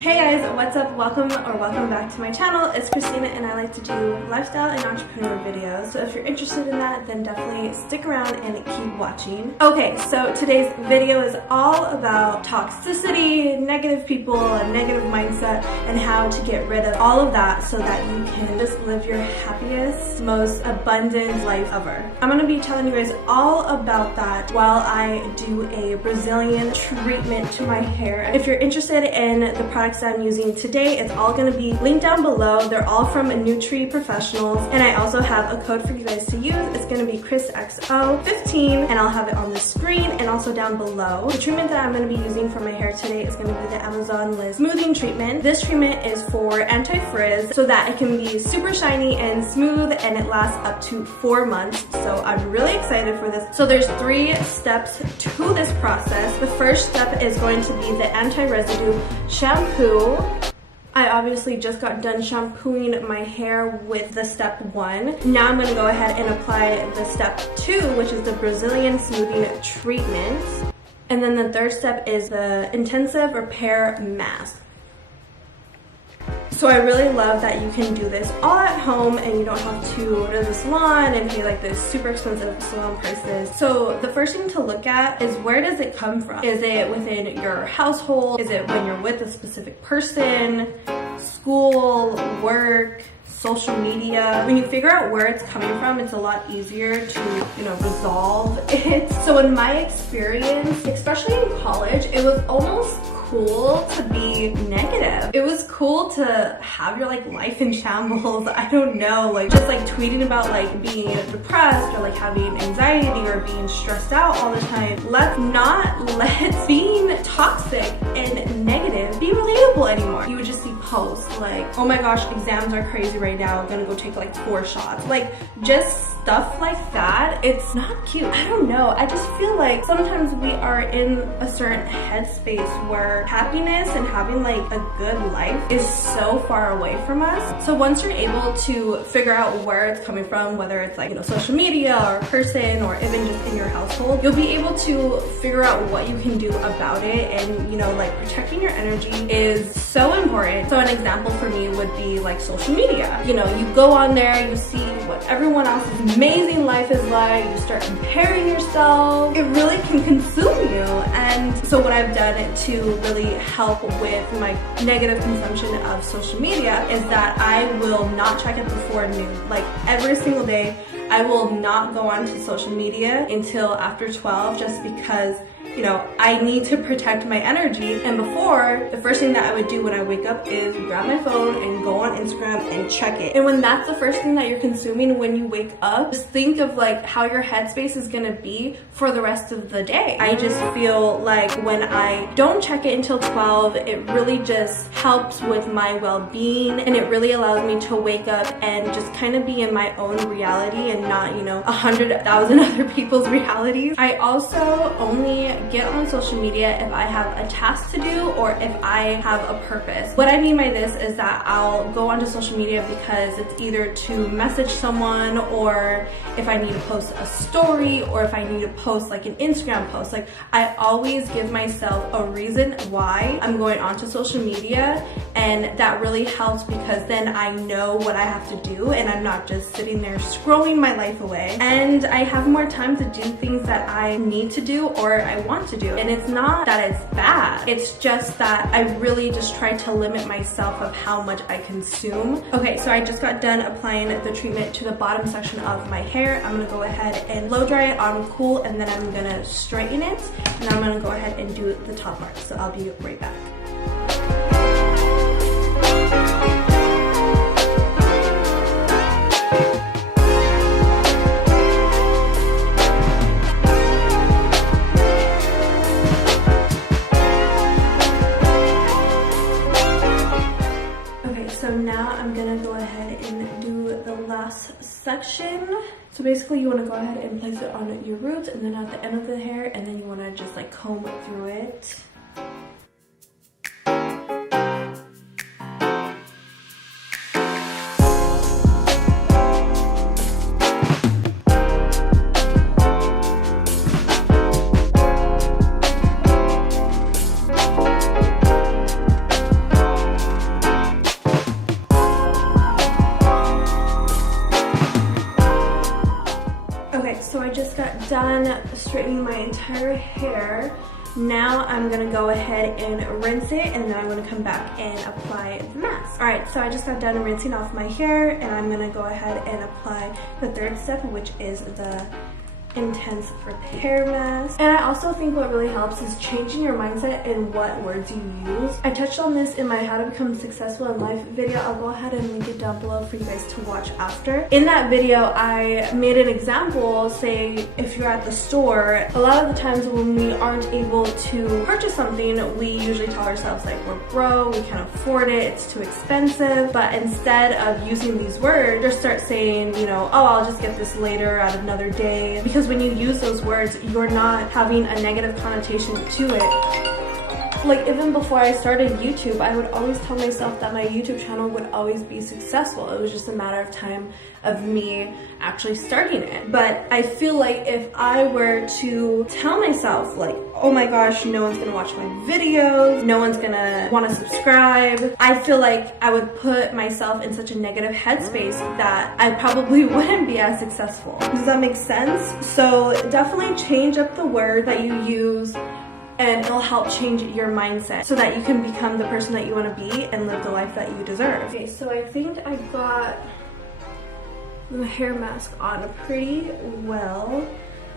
Hey guys, what's up? Welcome back to my channel. It's Christina and I like to do lifestyle and entrepreneur videos. So if you're interested in that, then definitely stick around and keep watching. Okay, so today's video is all about toxicity, negative people, a negative mindset, and how to get rid of all of that so that you can just live your happiest, most abundant life ever. I'm going to be telling you guys all about that while I do a Brazilian treatment to my hair. If you're interested in the products I'm using today, it's all going to be linked down below. They're all from Nutree Professional, and I also have a code for you guys to use. It's going to be ChrisXO15, and I'll have it on the screen and also down below. The treatment that I'm going to be using for my hair today is going to be the Amazon Liz Smoothing Treatment. This treatment is for anti-frizz so that it can be super shiny and smooth, and it lasts up to 4 months. So I'm really excited for this. So there's 3 steps to this process. The first step is going to be the anti-residue shampoo. I obviously just got done shampooing my hair with the step 1. Now I'm going to go ahead and apply the step 2, which is the Brazilian smoothing treatment. And then the third step is the intensive repair mask. So I really love that you can do this all at home and you don't have to go to the salon and pay like this super expensive salon prices. So the first thing to look at is, where does it come from? Is it within your household? Is it when you're with a specific person? School, work, social media? When you figure out where it's coming from, it's a lot easier to, resolve it. So in my experience, especially in college, it was almost cool to be negative. It was cool to have your life in shambles. I don't know, just tweeting about being depressed or having anxiety or being stressed out all the time. Let's not let being toxic and negative be relatable anymore. You would just see posts oh my gosh, exams are crazy right now, I'm gonna go take 4 shots. Just stuff like that. It's not cute. I don't know. I just feel like sometimes we are in a certain headspace where happiness and having a good life is so far away from us. So once you're able to figure out where it's coming from, whether it's social media or a person or even just in your household, you'll be able to figure out what you can do about it. And protecting your energy is so important. So an example for me would be social media. You go on there, you see what everyone else's amazing life is like, you start comparing yourself. It really can consume you. And so what I've done to really help with my negative consumption of social media is that I will not check it before noon. Every single day, I will not go onto social media until after 12, just because I need to protect my energy. And before, the first thing that I would do when I wake up is grab my phone and go on Instagram and check it. And when that's the first thing that you're consuming when you wake up, just think of how your headspace is gonna be for the rest of the day. I just feel when I don't check it until 12, it really just helps with my well-being, and it really allows me to wake up and just kind of be in my own reality and not 100,000 other people's realities. I also only get on social media if I have a task to do or if I have a purpose. What I mean by this is that I'll go onto social media because it's either to message someone, or if I need to post a story, or if I need to post an Instagram post. I always give myself a reason why I'm going onto social media, and that really helps because then I know what I have to do and I'm not just sitting there scrolling my life away, and I have more time to do things that I need to do or I want to do. And it's not that it's bad, it's just that I really just try to limit myself of how much I consume. Okay, so I just got done applying the treatment to the bottom section of my hair. I'm gonna go ahead and blow dry it on cool, and then I'm gonna straighten it, and I'm gonna go ahead and do the top part. So I'll be right back. So now I'm gonna go ahead and do the last section. So basically you wanna go ahead and place it on your roots and then at the end of the hair, and then you wanna just comb through it. done straightening my entire hair, now I'm gonna go ahead and rinse it, and then I'm gonna come back and apply the mask. All right, so I just got done rinsing off my hair, and I'm gonna go ahead and apply the third step, which is the intense repair mask. And I also think what really helps is changing your mindset and what words you use. I touched on this in my How to Become Successful in Life video. I'll go ahead and link it down below for you guys to watch after. In that video, I made an example. Say if you're at the store, a lot of the times when we aren't able to purchase something, we usually tell ourselves like we're broke, we can't afford it, it's too expensive. But instead of using these words, just start saying, you know, oh, I'll just get this later at another day. Because when you use those words, you're not having a negative connotation to it. Like, even before I started YouTube, I would always tell myself that my YouTube channel would always be successful. It was just a matter of time of me actually starting it. But I feel like if I were to tell myself like, oh my gosh, no one's gonna watch my videos, no one's gonna wanna subscribe, I feel like I would put myself in such a negative headspace that I probably wouldn't be as successful. Does that make sense? So definitely change up the word that you use, and it'll help change your mindset so that you can become the person that you want to be and live the life that you deserve. Okay, so I think I got the hair mask on pretty well.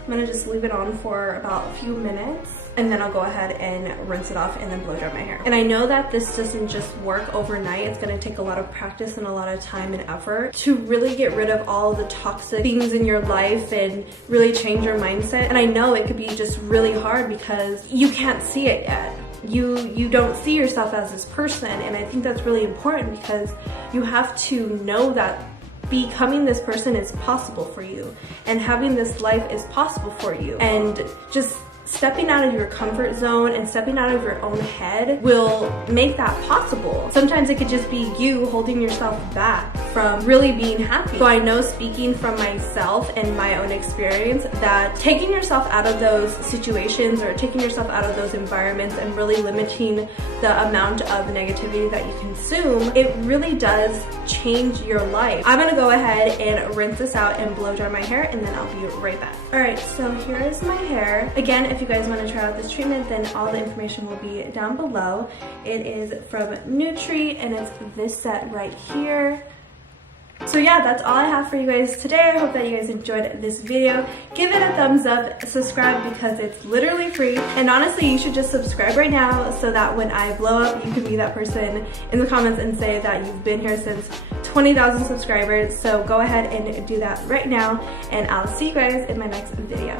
I'm gonna just leave it on for about a few minutes, and then I'll go ahead and rinse it off and then blow dry my hair. And I know that this doesn't just work overnight. It's gonna take a lot of practice and a lot of time and effort to really get rid of all the toxic things in your life and really change your mindset. And I know it could be just really hard because you can't see it yet. You don't see yourself as this person, and I think that's really important because you have to know that becoming this person is possible for you, and having this life is possible for you, and just stepping out of your comfort zone and stepping out of your own head will make that possible. Sometimes it could just be you holding yourself back from really being happy. So I know, speaking from myself and my own experience, that taking yourself out of those situations or taking yourself out of those environments and really limiting the amount of negativity that you consume, it really does change your life. I'm gonna go ahead and rinse this out and blow dry my hair, and then I'll be right back. All right, so here is my hair. Again, if you guys want to try out this treatment, then all the information will be down below. It is from Nutree, and it's this set right here. So yeah, that's all I have for you guys today. I hope that you guys enjoyed this video. Give it a thumbs up, subscribe because it's literally free. And honestly, you should just subscribe right now so that when I blow up, you can be that person in the comments and say that you've been here since 20,000 subscribers. So go ahead and do that right now, and I'll see you guys in my next video.